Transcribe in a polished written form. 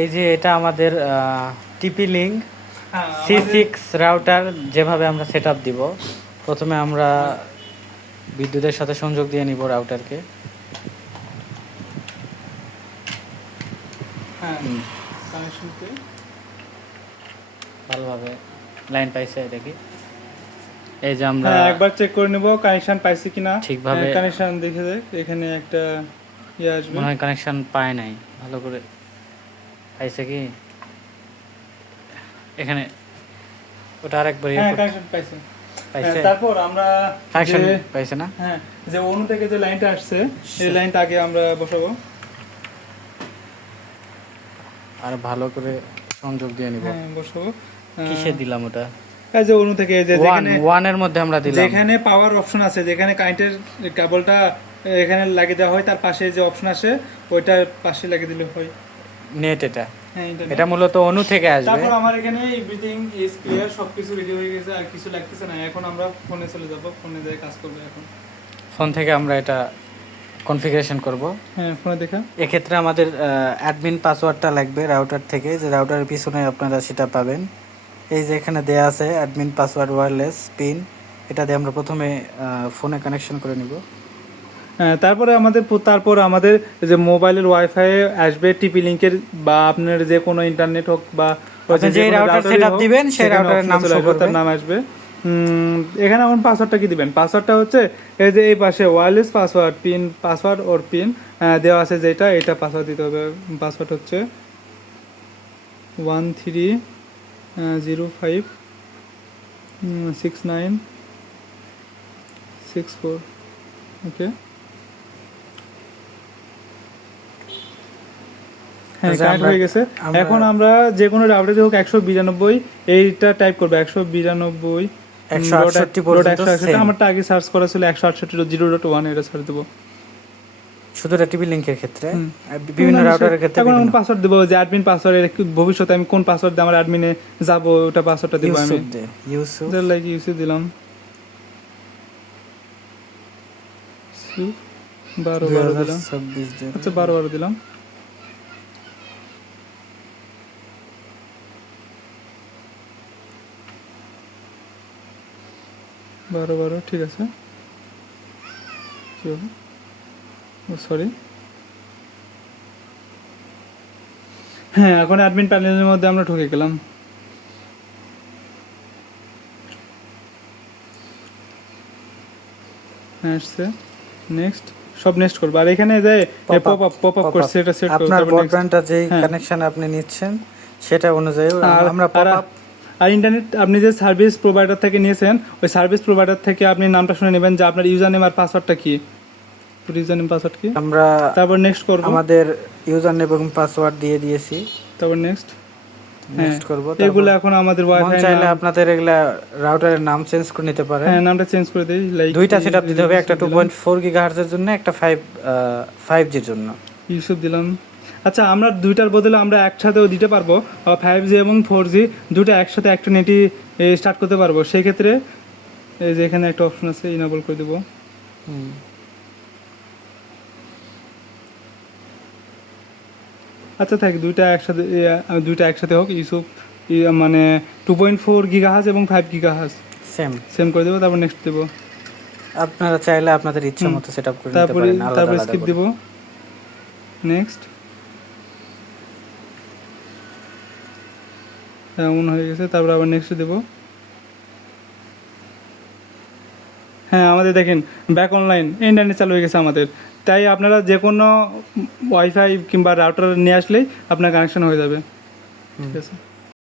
এই যে এটা আমাদের টিপি লিঙ্ক C6 রাউটার যেভাবে আমরা সেটআপ দিব, প্রথমে আমরা বিদ্যুতের সাথে সংযোগ দিয়ে নিব রাউটারকে। ভালোভাবে লাইন পাইছে দেখি। এই যে আমরা একবার চেক করে নেব কানেকশন পাইছে কিনা, ঠিকভাবে কানেকশন দেখে দেখ। এখানে একটা আসবে, মনে হয় কানেকশন পায় নাই ভালো করে। পাইছে কি এখানে? ওটা আরেকবার কানেকশন পাইছে। পাইছে। তারপর আমরা কানেকশন পাইছে না? যে অনু থেকে যে লাইনটা আসছে এই লাইনটা আগে আমরা বসাবো আর ভালো করে সংযোগ দিয়ে নিব। বসাবো। কিসে দিলাম ওটা? এই যে অনু থেকে যে যেখানে 1 এর মধ্যে আমরা দিলাম, যেখানে পাওয়ার অপশন আছে, যেখানে কারেন্টের কেবলটা এখানে লাগিয়ে দেওয়া হয়, তার পাশে যে অপশন আসে ওইটার পাশে লাগিয়ে দিলে হয় নেট। এটা মূলত অনু থেকে আসবে। তারপর আমার এখানে এভরিথিং ইজ ক্লিয়ার, সবকিছু রেডি হয়ে গেছে, আর কিছু লাগতেছে না। এখন আমরা ফোনে চলে যাব, ফোনে দিয়ে কাজ করব। এখন ফোন থেকে আমরা এটা কনফিগারেশন করব। ফোনে দেখা। এক্ষেত্রে আমাদের অ্যাডমিন পাসওয়ার্ডটা লাগবে রাউটার থেকে, যে রাউটারের পিছনে আপনারা সেটা পাবেন। এই যে এখানে দেয়া আছে অ্যাডমিন পাসওয়ার্ড ওয়্যারলেস পিন, এটা দিয়ে আমরা প্রথমে ফোনে কানেকশন করে নিব। তারপর আমাদের যে মোবাইলের ওয়াইফাই আসবে টিপি লিংকের, বা আপনার যে কোনো ইন্টারনেট হোক বা যে রাউটার সেটআপ দিবেন সেই রাউটারের নাম শো করবে, তার নাম আসবে। এখানে আমার পাসওয়ার্ডটা কি দিবেন? পাসওয়ার্ডটা হচ্ছে এই যে এই পাশে ওয়্যারলেস পাসওয়ার্ড পিন, পাসওয়ার্ড ওর পিন দেওয়া আছে, যেটা এটা পাসওয়ার্ড দিতে হবে। পাসওয়ার্ড হচ্ছে 13056964। ওকে, কানেক্ট হয়ে গেছে। এখন আমরা যে কোনো রাউটারে হোক 192 এইটা টাইপ করব, 192.168 আমারটা আগে সার্চ করা ছিল 168.0.1, এটা সার্চ দেব শুধু টিপি লিংকের ক্ষেত্রে। বিভিন্ন রাউটারের ক্ষেত্রে এখন আমি পাসওয়ার্ড দেব, যে অ্যাডমিন পাসওয়ার্ড। ভবিষ্যতে আমি কোন পাসওয়ার্ড দিয়ে আমার অ্যাডমিনে যাব ওটা পাসওয়ার্ডটা দেব আমি। ইউসুফ লাইক ইউসুফ দিলাম, 12 দিলাম। আচ্ছা 12 দিলাম। বারো ঠিক আছে। সরি, এখন অ্যাডমিন প্যানেলের মধ্যে আমরা ঢুকে গেলাম। আসছে নেক্সট, সব নেক্সট করব। আর এখানে যে পপ আপ করছে এটা সেট করব। আপনার ব্রডব্যান্ডটা যেই কানেকশন আপনি নিচ্ছেন সেটা অনুযায়ী আমরা পপ আপ। আর ইন্টারনেট আপনি যে সার্ভিস প্রোভাইডার থেকে নিয়েছেন, ওই সার্ভিস প্রোভাইডার থেকে আপনি নামটা শুনে নেবেন যে আপনার ইউজার নেম আর পাসওয়ার্ডটা কি। ইউজার নেম পাসওয়ার্ড কি আমরা তারপর নেক্সট করব। আমাদের ইউজার নেম এবং পাসওয়ার্ড দিয়ে দিয়েছি, তারপর নেক্সট করব। এগুলো এখন আমাদের ওয়াইফাই চাইলে আপনাদের এগুলা রাউটারের নাম চেঞ্জ করে নিতে পারেন। নামটা চেঞ্জ করে দেই। লাইক দুইটা সেটআপ দিতে হবে, একটা 2.4 গিগাহার্টজ এর জন্য, একটা 5G এর জন্য। ইউসুফ দিলাম। আচ্ছা, আমরা দুইটার বদলে আমরা একসাথেও দিতে পারবো, 5G এবং 4G দুটো একসাথে একটা নেটই স্টার্ট করতে পারবো। সেই ক্ষেত্রে এই যে এখানে একটা অপশন আছে, ইনেবল করে দেব। আচ্ছা থাক, দুইটা একসাথে হোক। ইউসুফ মানে 2.4 গিগাহার্টজ এবং 5 গিগাহার্টজ সেম করে দেবো। তারপর নেক্সট দেবো। আপনারা চাইলে আপনাদের ইচ্ছা মতো সেটআপ করে নিতে পারেন। তারপর স্কিপ দেব। নেক্সট, এমন হয়ে গেছে। তারপর আবার নেক্সট দেব। আমাদের দেখেন ব্যাক অনলাইন ইন্টারনেট চালু হয়ে গেছে আমাদের। তাই আপনারা যে কোনো ওয়াইফাই কিংবা রাউটার নিয়ে আসলেই আপনার কানেকশন হয়ে যাবে। ঠিক আছে।